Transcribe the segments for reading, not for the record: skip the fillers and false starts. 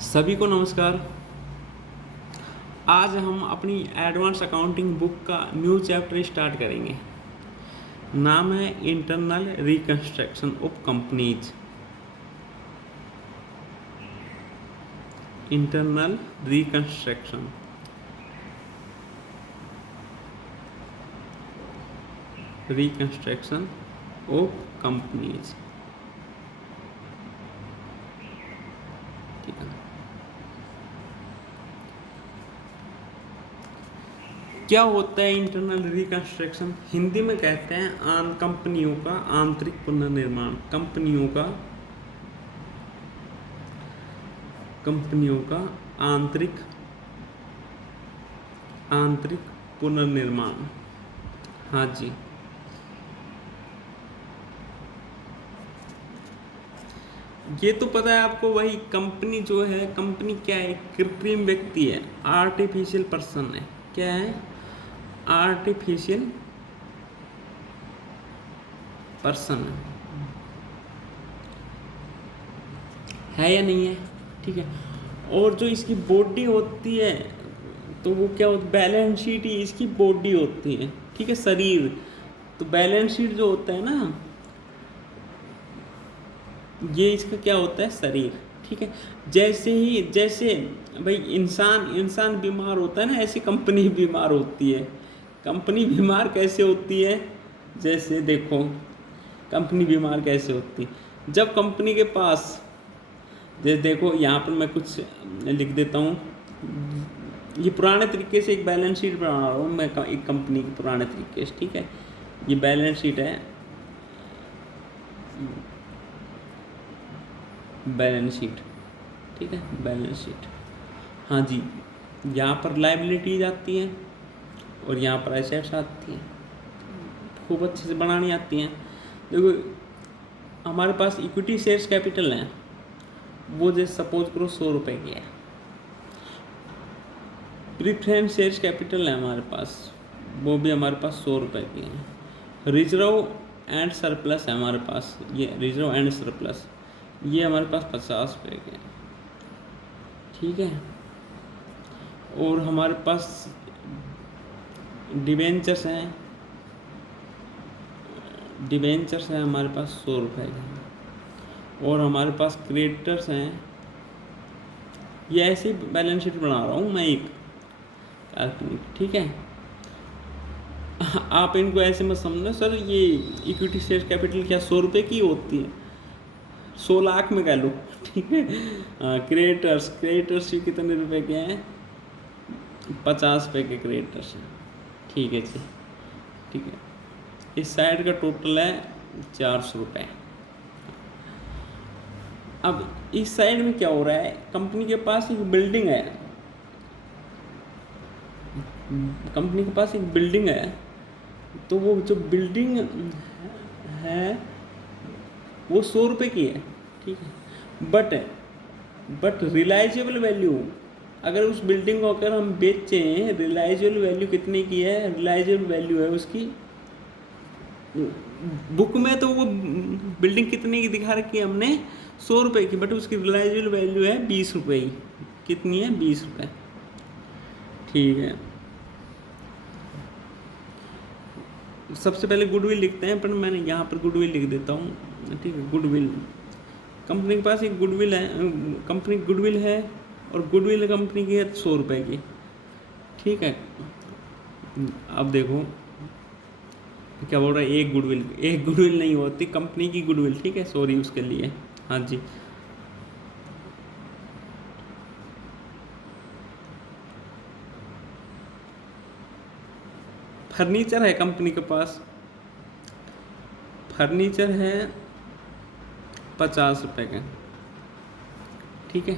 सभी को नमस्कार। आज हम अपनी एडवांस अकाउंटिंग बुक का न्यू चैप्टर स्टार्ट करेंगे। नाम है internal reconstruction of companies. Internal reconstruction of companies. ठीक है। क्या होता है इंटरनल रिकंस्ट्रक्शन? हिंदी में कहते हैं कंपनियों का आंतरिक पुनर्निर्माण। कंपनियों का आंतरिक पुनर्निर्माण। हाँ जी। ये तो पता है आपको। वही कंपनी जो है, कंपनी क्या है? कृत्रिम व्यक्ति है, आर्टिफिशियल पर्सन है। क्या है? आर्टिफिशियल पर्सन है या नहीं है? ठीक है। और जो इसकी बॉडी होती है तो वो क्या होती है? बैलेंस शीट ही इसकी बॉडी होती है। ठीक है, शरीर। तो बैलेंस शीट जो होता है ना, ये इसका क्या होता है? शरीर। ठीक है। जैसे भाई इंसान बीमार होता है ना, ऐसी कंपनी बीमार होती है। कंपनी बीमार कैसे होती है? जैसे देखो, कंपनी बीमार कैसे होती है? जब कंपनी के पास, जैसे देखो यहाँ पर मैं कुछ लिख देता हूँ। ये पुराने तरीके से एक बैलेंस शीट बना रहा हूँ मैं, एक कंपनी की पुराने तरीके से। ठीक है, ये बैलेंस शीट है। बैलेंस शीट, ठीक है, बैलेंस शीट। हाँ जी। यहाँ पर लायबिलिटीज आती हैं और यहाँ पर एसेट्स आती हैं। खूब अच्छे से बनानी आती हैं। देखो, हमारे पास इक्विटी शेयर्स कैपिटल है, वो जैसे सपोज करो 100 रुपये की है। प्रीफरेंस शेयर्स कैपिटल है हमारे पास, वो भी हमारे पास 100 रुपये की है। रिजर्व एंड सरप्लस है हमारे पास, ये रिजर्व एंड सरप्लस, ये हमारे पास 50 रुपये के हैं। ठीक है। और हमारे पास डिवेंचर्स हैं हमारे पास 100 रुपये के। और हमारे पास क्रेडिटर्स हैं। ये ऐसी बैलेंस शीट बना रहा हूँ मैं एक। ठीक है। आप इनको ऐसे मत समझना सर ये इक्विटी शेयर कैपिटल क्या 100 रुपये की होती है? 100 लाख में कह लो। ठीक है। क्रेडिटर्स भी कितने रुपए के हैं? 50 रुपये के क्रेडिटर्स हैं। ठीक है जी। ठीक है। इस साइड का टोटल है 400 रुपये। अब इस साइड में क्या हो रहा है? कंपनी के पास एक बिल्डिंग है। तो वो जो बिल्डिंग है वो 100 रुपये की है। ठीक है। बट रिलाइजेबल वैल्यू, अगर उस बिल्डिंग को अगर हम बेचें, रिलाइजेबल वैल्यू कितने की है? रिलाइजेबल वैल्यू है उसकी, बुक में तो वो बिल्डिंग कितने की दिखा रखी है हमने? 100 रुपये की, बट उसकी रिलाइजेबल वैल्यू है 20 रुपये की। कितनी है? 20 रुपये। ठीक है। सबसे पहले गुडविल लिखते हैं, पर मैंने यहाँ पर गुडविल लिख देता हूँ। ठीक है। गुडविल, कंपनी के पास एक गुडविल है और गुडविल कंपनी की है 100 रुपये की। ठीक है। अब देखो क्या बोल रहा है? एक गुडविल नहीं होती, कंपनी की गुडविल। ठीक है, सॉरी उसके लिए। हाँ जी। फर्नीचर है कंपनी के पास, फर्नीचर है 50 रुपये का। ठीक है।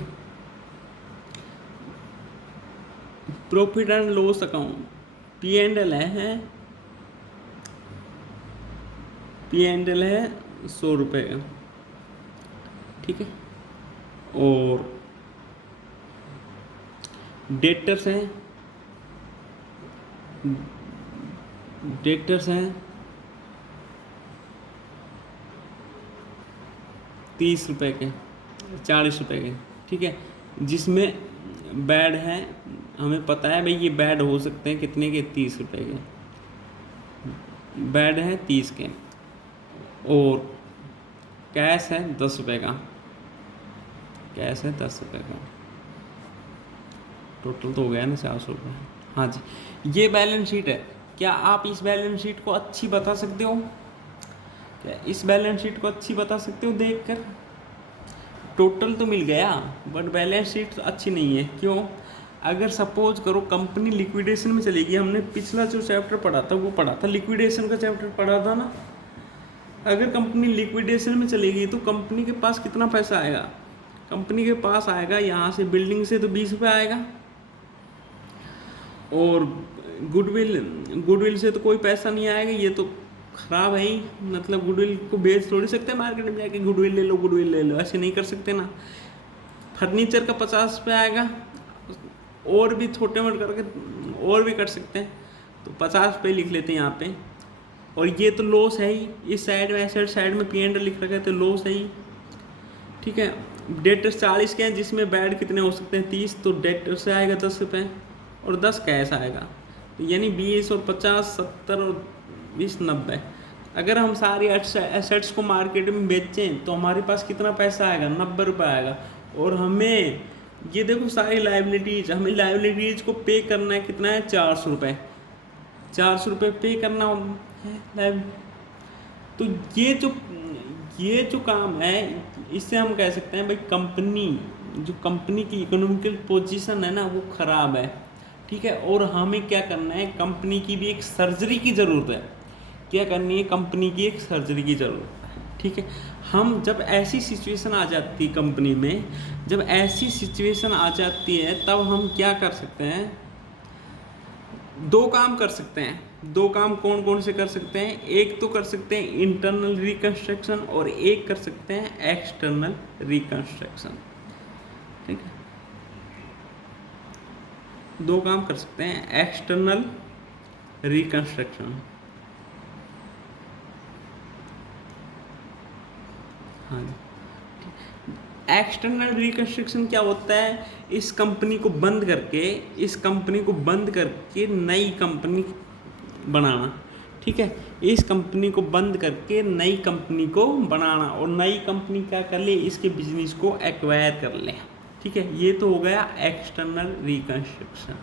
Profit and loss account, P&L है 100 रुपये का। ठीक है। और डेटर्स हैं 30 रुपये के, 40 रुपये के। ठीक है। जिसमें बेड है, हमें पता है भाई ये बेड हो सकते हैं कितने के, 30 रुपए के बेड है, 30 के, और कैश है 10 रुपये का, कैश है 10 रुपये का, टोटल तो हो गया ना 400 रुपये। हाँ जी, ये बैलेंस शीट है। क्या आप इस बैलेंस शीट को अच्छी बता सकते हो? क्या इस बैलेंस शीट को अच्छी बता सकते हो देखकर? टोटल तो मिल गया बट बैलेंस शीट अच्छी नहीं है। क्यों? अगर सपोज करो कंपनी लिक्विडेशन में चलेगी, हमने पिछला जो चैप्टर पढ़ा था वो पढ़ा था, लिक्विडेशन का चैप्टर पढ़ा था ना। अगर कंपनी लिक्विडेशन में चलेगी तो कंपनी के पास कितना पैसा आएगा? कंपनी के पास आएगा यहाँ से बिल्डिंग से तो 20 रुपये आएगा, और गुडविल से तो कोई पैसा नहीं आएगा, ये तो खराब है ही। मतलब गुडविल को बेच थोड़ी सकते हैं मार्केट में जाके, गुडविल ले लो, ऐसे नहीं कर सकते ना। फर्नीचर का 50 रुपये आएगा, और भी छोटे मोटे करके और भी कर सकते हैं, तो 50 रुपये लिख लेते हैं यहाँ पे। और ये तो लॉस है ही, इस साइड में एसेट साइड में P&L लिख रखा है तो लॉस है ही, ठीक है। डेटर्स 40 के हैं, जिसमें बेड कितने हो सकते हैं 30, तो डेटर से आएगा 10 रुपये और 10 कैश आएगा, तो यानी 20 और 50 70 और 20 90। अगर हम सारी एसेट्स को मार्केट में बेचें तो हमारे पास कितना पैसा आएगा? 90 रुपये आएगा। और हमें ये देखो सारी लाइबिलिटीज, हमें लाइबिलिटीज को पे करना है, कितना है? 400 रुपये, 400 रुपये पे करना है। तो ये जो काम है, इससे हम कह सकते हैं भाई कंपनी की इकोनॉमिकल पोजीशन है ना वो ख़राब है, ठीक है। और हमें क्या करना है? कंपनी की भी एक सर्जरी की ज़रूरत है। क्या करनी है? कंपनी की एक सर्जरी की ज़रूरत है, ठीक है। हम जब ऐसी सिचुएशन आ जाती है कंपनी में, जब ऐसी सिचुएशन आ जाती है तब हम क्या कर सकते हैं? 2 काम कर सकते हैं। 2 काम कौन कौन से कर सकते हैं? एक तो कर सकते हैं इंटरनल रिकंस्ट्रक्शन, और एक कर सकते हैं एक्सटर्नल रिकंस्ट्रक्शन, ठीक है। 2 काम कर सकते हैं, एक्सटर्नल रिकंस्ट्रक्शन। हाँ, एक्सटर्नल रिकंस्ट्रक्शन क्या होता है? इस कंपनी को बंद करके नई कंपनी बनाना, ठीक है। इस कंपनी को बंद करके नई कंपनी को बनाना, और नई कंपनी क्या कर ले? इसके बिजनेस को एक्वायर कर ले, ठीक है। ये तो हो गया एक्सटर्नल रिकंस्ट्रक्शन।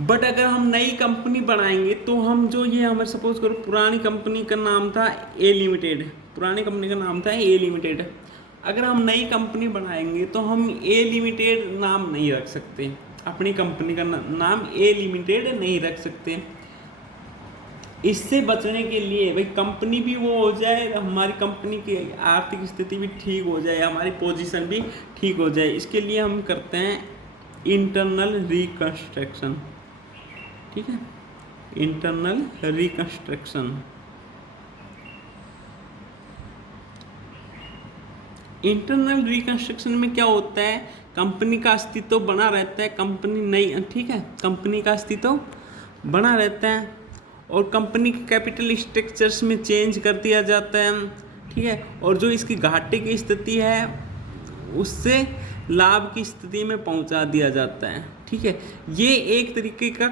बट अगर हम नई कंपनी बनाएंगे तो हम जो ये हमें सपोज करो पुरानी कंपनी का नाम था ए लिमिटेड, अगर हम नई कंपनी बनाएंगे तो हम ए लिमिटेड नाम नहीं रख सकते, अपनी कंपनी का नाम ए लिमिटेड नहीं रख सकते। इससे बचने के लिए भाई कंपनी भी वो हो जाए, हमारी कंपनी की आर्थिक स्थिति भी ठीक हो जाए, हमारी पोजीशन भी ठीक हो जाए, इसके लिए हम करते हैं इंटरनल रिकंस्ट्रक्शन, ठीक है। इंटरनल रिकंस्ट्रक्शन, इंटरनल रिकंस्ट्रक्शन में क्या होता है? कंपनी का अस्तित्व बना रहता है, कंपनी नहीं, ठीक है, कंपनी का अस्तित्व बना रहता है, और कंपनी के कैपिटल स्ट्रक्चर्स में चेंज कर दिया जाता है, ठीक है। और जो इसकी घाटे की स्थिति है उससे लाभ की स्थिति में पहुंचा दिया जाता है, ठीक है। ये एक तरीके का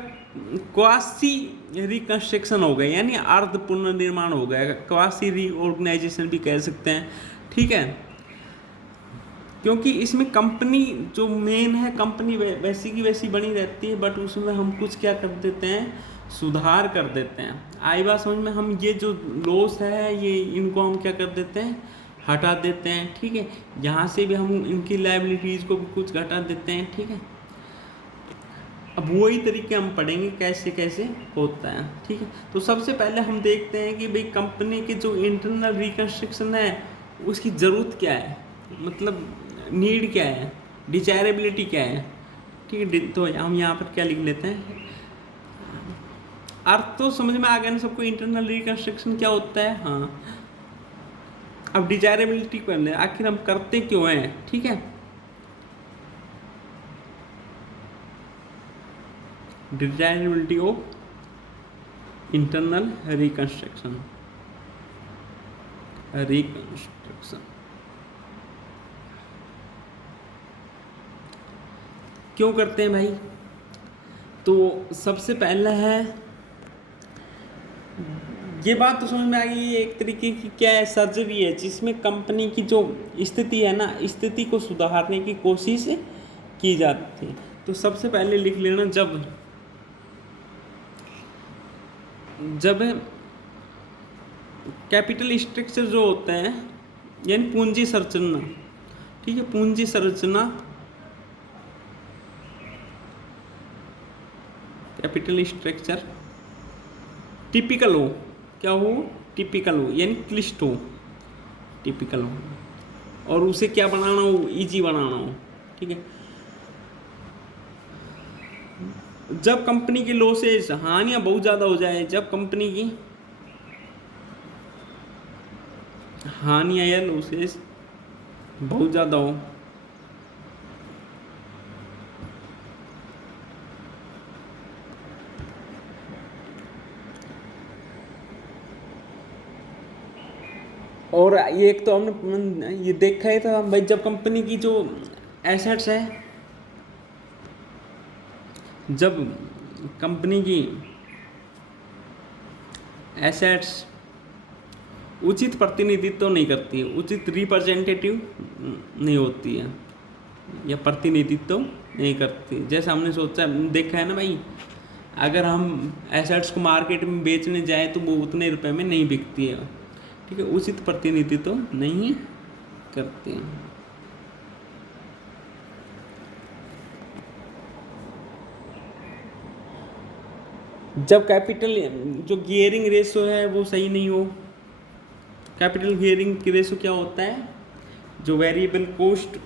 क्वासी रिकंस्ट्रक्शन हो गया, यानी अर्ध पुनर्निर्माण हो गया, क्वासी रीऑर्गेनाइजेशन भी कह सकते हैं, ठीक है। क्योंकि इसमें कंपनी जो मेन है, कंपनी वैसी की वैसी बनी रहती है, बट उसमें हम कुछ क्या कर देते हैं? सुधार कर देते हैं। आई बात समझ में? हम ये जो लॉस है ये इनको हम क्या कर देते हैं? हटा देते हैं, ठीक है। यहाँ से भी हम इनकी लायबिलिटीज़ को भी कुछ घटा देते हैं, ठीक है। अब वही तरीके हम पढ़ेंगे कैसे कैसे होता है, ठीक है। तो सबसे पहले हम देखते हैं कि भाई कंपनी के जो इंटरनल रिकंस्ट्रक्शन है उसकी ज़रूरत क्या है, मतलब नीड क्या है, डिजायरेबिलिटी क्या है, ठीक है। तो हम यहाँ पर क्या लिख लेते हैं? अर्थ तो समझ में आ गया ना सबको, इंटरनल रिकंस्ट्रक्शन क्या होता है। हाँ, अब डिजायरेबिलिटी को आखिर हम करते क्यों हैं, ठीक है। डिजायरेबिलिटी ऑफ इंटरनल रिकंस्ट्रक्शन, क्यों करते हैं भाई? तो सबसे पहला है, ये बात तो समझ में आ गई, ये एक तरीके की क्या है, सर्जरी है जिसमें कंपनी की जो स्थिति है ना, स्थिति को सुधारने की कोशिश की जाती है। तो सबसे पहले लिख लेना, जब कैपिटल स्ट्रक्चर जो होते हैं, यानी पूंजी संरचना, ठीक है, पूंजी संरचना, कैपिटल स्ट्रक्चर टिपिकल हो, क्या हो, टिपिकल हो, यानी क्लिष्ट हो, टिपिकल हो, और उसे क्या बनाना हो, इजी बनाना हो, ठीक है। जब कंपनी की लॉसेज, हानियां बहुत ज़्यादा हो जाए, जब कंपनी की हानियां या लॉसेज बहुत ज़्यादा हो, और ये एक तो हमने ये देखा ही था भाई, जब कंपनी की जो एसेट्स है, जब कंपनी की एसेट्स उचित प्रतिनिधित्व तो नहीं करती है, उचित रिप्रेजेंटेटिव नहीं होती है, या प्रतिनिधित्व तो नहीं करती, जैसे हमने सोचा देखा है ना भाई, अगर हम एसेट्स को मार्केट में बेचने जाएं तो वो उतने रुपए में नहीं बिकती है, ठीक है, उचित प्रतिनिधित्व तो नहीं करते हैं। जब कैपिटल जो गियरिंग रेशो है वो सही नहीं हो, कैपिटल गियरिंग की रेशो क्या होता है, जो वेरिएबल कॉस्ट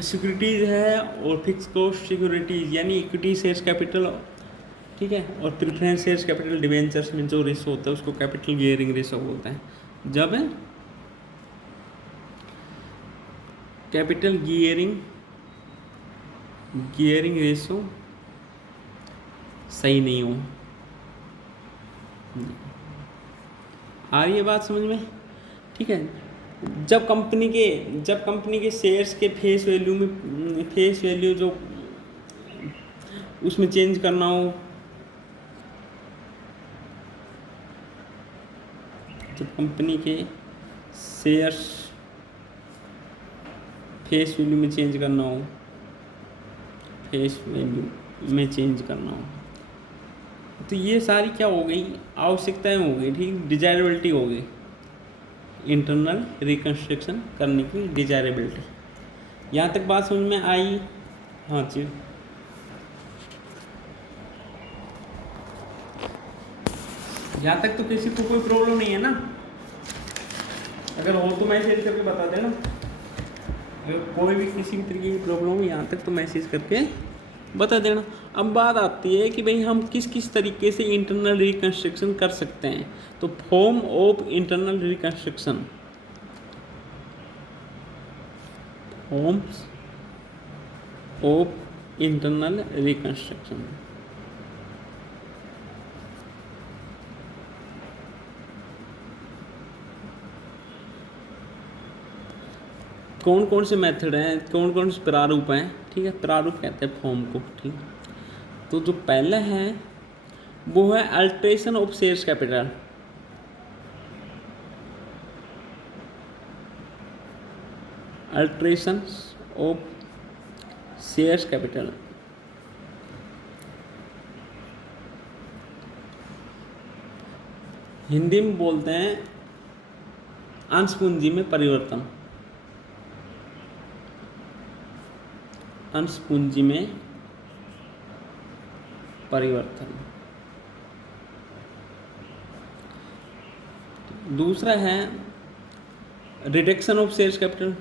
सिक्योरिटीज है और फिक्स कॉस्ट सिक्योरिटीज, यानी इक्विटी शेयर्स कैपिटल, ठीक है, और प्रेफरेंस शेयर्स कैपिटल डिवेंचर्स में जो रेशो होता है उसको कैपिटल गियरिंग रेशो बोलते हैं। जब कैपिटल गियरिंग रेशो सही नहीं हो, आ रही है बात समझ में, ठीक है। जब कंपनी के शेयर्स के फेस वैल्यू जो उसमें चेंज करना हो, जब कंपनी के शेयर्स फेस वैल्यू में चेंज करना हो, फेस वैल्यू में चेंज करना हो, तो ये सारी क्या हो गई, आवश्यकताएं हो गई, ठीक, डिजायरेबिलिटी हो गई, इंटरनल रिकंस्ट्रक्शन करने की डिजायरेबिलिटी। यहाँ तक बात समझ में आई? हाँ जी, यहाँ तक तो किसी को कोई प्रॉब्लम नहीं है ना? अगर हो तो मैसेज करके बता देना, अगर कोई भी किसी भी तरीके की प्रॉब्लम हो यहाँ तक तो मैसेज करके बता देना। अब बात आती है कि भाई हम किस किस तरीके से इंटरनल रिकंस्ट्रक्शन कर सकते हैं। तो form of internal reconstruction, forms of internal reconstruction, कौन कौन से मेथड हैं, कौन कौन से प्रारूप हैं, ठीक है, प्रारूप कहते हैं फॉर्म को, ठीक। तो जो पहला है वो है alteration of shares capital, alteration of shares capital, Hindi में बोलते हैं अंश पूंजी में परिवर्तन, अंश पूंजी में परिवर्तन। दूसरा है reduction of shares capital,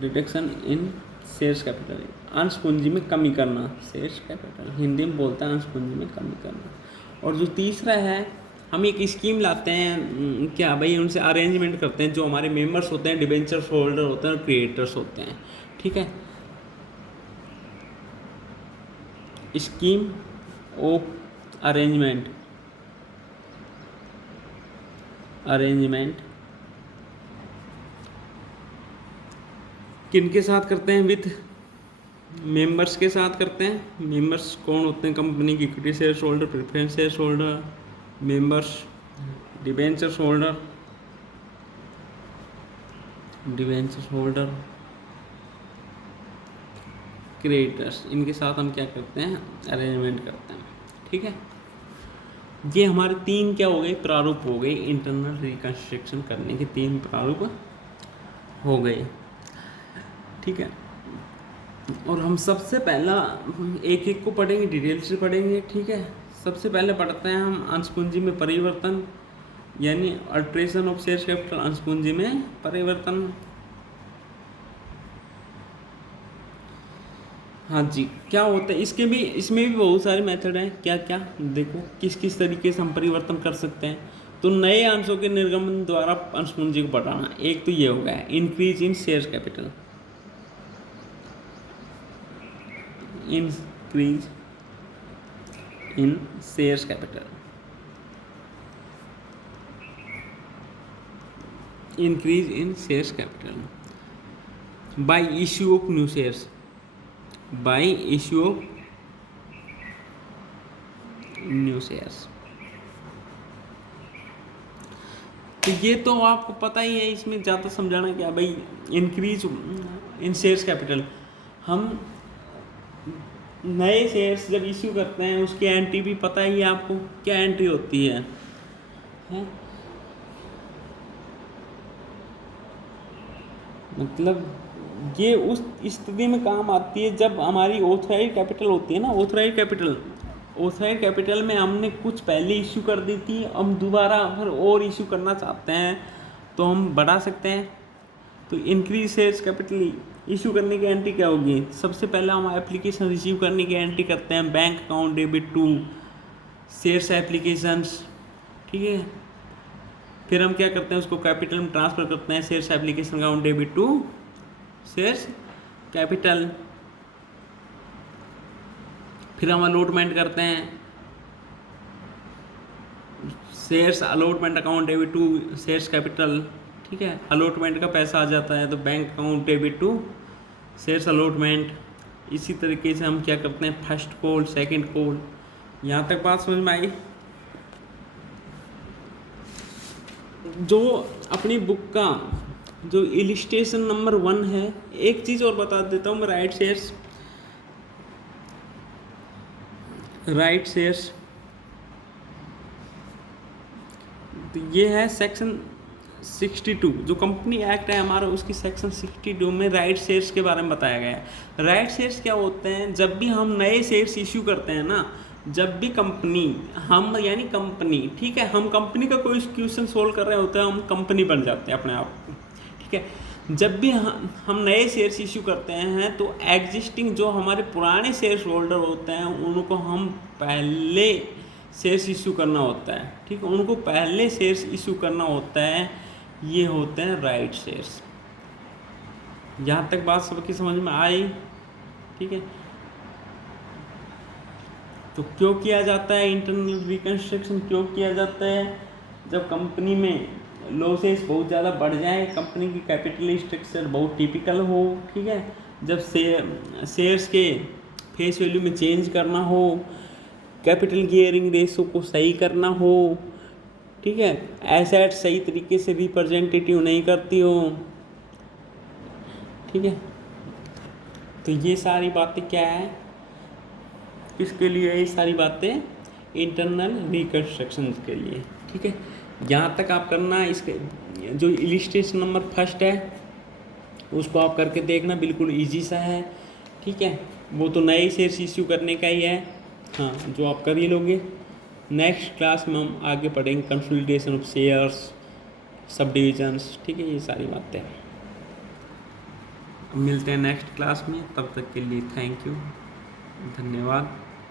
reduction in shares capital, अंश पूंजी में कमी करना, शेयर्स कैपिटल हिंदी में बोलता है अंश पूंजी में कमी करना। और जो तीसरा है, हम एक स्कीम लाते हैं, क्या भाई, उनसे अरेंजमेंट करते हैं, जो हमारे मेंबर्स होते हैं, डिबेंचर्स होल्डर होते हैं और क्रिएटर्स होते हैं, ठीक है। स्कीम ऑफ अरेंजमेंट किनके साथ करते हैं? विथ मेंबर्स के साथ करते हैं। मेंबर्स कौन होते हैं? कंपनी की equity share holder, preference share holder, members, debenture holder, creditors, इनके साथ हम क्या करते हैं? अरेंजमेंट करते हैं। ठीक है, ये हमारे 3 क्या हो गए? प्रारूप हो गए। इंटरनल रिकंस्ट्रक्शन करने के 3 प्रारूप हो गए। ठीक है, और हम सबसे पहला एक एक को पढ़ेंगे, डिटेल से पढ़ेंगे। ठीक है, सबसे पहले पढ़ते हैं हम अंश पूंजी में परिवर्तन, यानी अल्ट्रेशन ऑफ शेयर कैपिटल, अंश पूंजी में परिवर्तन। हाँ जी, क्या होता है इसमें भी बहुत सारे मेथड हैं। क्या क्या देखो, किस किस तरीके से हम परिवर्तन कर सकते हैं। तो नए अंशों के निर्गमन द्वारा अंश पूंजी को बढ़ाना, एक तो ये हो गया increase in share capital, increase in share capital, increase in share capital by issue of new shares, bye issue of new shares. तो ये तो आपको पता ही है, इसमें ज़्यादा समझाना क्या भाई। इंक्रीज इन शेयर्स कैपिटल, हम नए शेयर्स जब इश्यू करते हैं उसकी एंट्री भी पता ही है आपको, क्या एंट्री होती है? मतलब ये उस स्थिति में काम आती है जब हमारी ऑथराइज कैपिटल होती है ना। ऑथराइज कैपिटल में हमने कुछ पहले इश्यू कर दी थी, हम दोबारा फिर और इश्यू करना चाहते हैं तो हम बढ़ा सकते हैं। तो इंक्रीज शेयर्स कैपिटल इशू करने की एंट्री क्या होगी? सबसे पहले हम एप्लीकेशन रिसीव करने की एंट्री करते हैं, bank account debit to shares applications. ठीक है, फिर हम क्या करते हैं? उसको कैपिटल में ट्रांसफ़र करते हैं, shares application account debit to shares capital. फिर हम अलॉटमेंट करते हैं, shares allotment account debit to shares capital. ठीक है, अलॉटमेंट का पैसा आ जाता है तो bank account debit to shares allotment. इसी तरीके से हम क्या करते हैं? First call, second call. यहाँ तक बात समझ में आई? जो अपनी बुक का जो इलिस्ट्रेशन नंबर 1 है, एक चीज़ और बता देता हूँ मैं, राइट शेयर्स तो ये है सेक्शन 62, जो कंपनी एक्ट है हमारा, उसकी सेक्शन 62 में राइट शेयर्स के बारे में बताया गया है। राइट शेयर्स क्या होते हैं? जब भी हम नए शेयर्स इश्यू करते हैं ना, जब भी कंपनी, हम यानी कंपनी, ठीक है, हम कंपनी का कोई क्वेश्चन सोल्व कर रहे होते हैं, हम कंपनी बन जाते हैं अपने आप को। ठीक है, जब भी हम नए शेयर्स इश्यू करते हैं तो एग्जिस्टिंग जो हमारे पुराने शेयर्स होल्डर होते हैं उनको हम पहले शेयर्स इशू करना होता है। ठीक है, उनको पहले शेयर्स इशू करना होता है, ये होते हैं राइट शेयर्स। यहाँ तक बात सबकी समझ में आई? ठीक है, तो क्यों किया जाता है इंटरनल रिकंस्ट्रक्शन? क्यों किया जाता है? जब कंपनी में लॉसेस बहुत ज़्यादा बढ़ जाए, कंपनी की कैपिटल स्ट्रक्चर बहुत टिपिकल हो। ठीक है, जब शेयर्स के फेस वैल्यू में चेंज करना हो, कैपिटल गियरिंग रेशो को सही करना हो। ठीक है, एसेट सही तरीके से रिप्रेजेंटेटिव नहीं करती हो। ठीक है, तो ये सारी बातें क्या है, किसके लिए? ये सारी बातें इंटरनल रिकंस्ट्रक्शन के लिए। ठीक है, यहाँ तक आप करना। इसके जो इलिस्ट्रेशन नंबर 1 है उसको आप करके देखना, बिल्कुल इजी सा है। ठीक है, वो तो नए शेयर्स इश्यू करने का ही है, हाँ, जो आप कर ही लोगे। नेक्स्ट क्लास में हम आगे पढ़ेंगे कंसोलिडेशन ऑफ शेयर्स, सब डिविजन्स। ठीक है, ये सारी बातें मिलते हैं नेक्स्ट क्लास में। तब तक के लिए थैंक यू, धन्यवाद।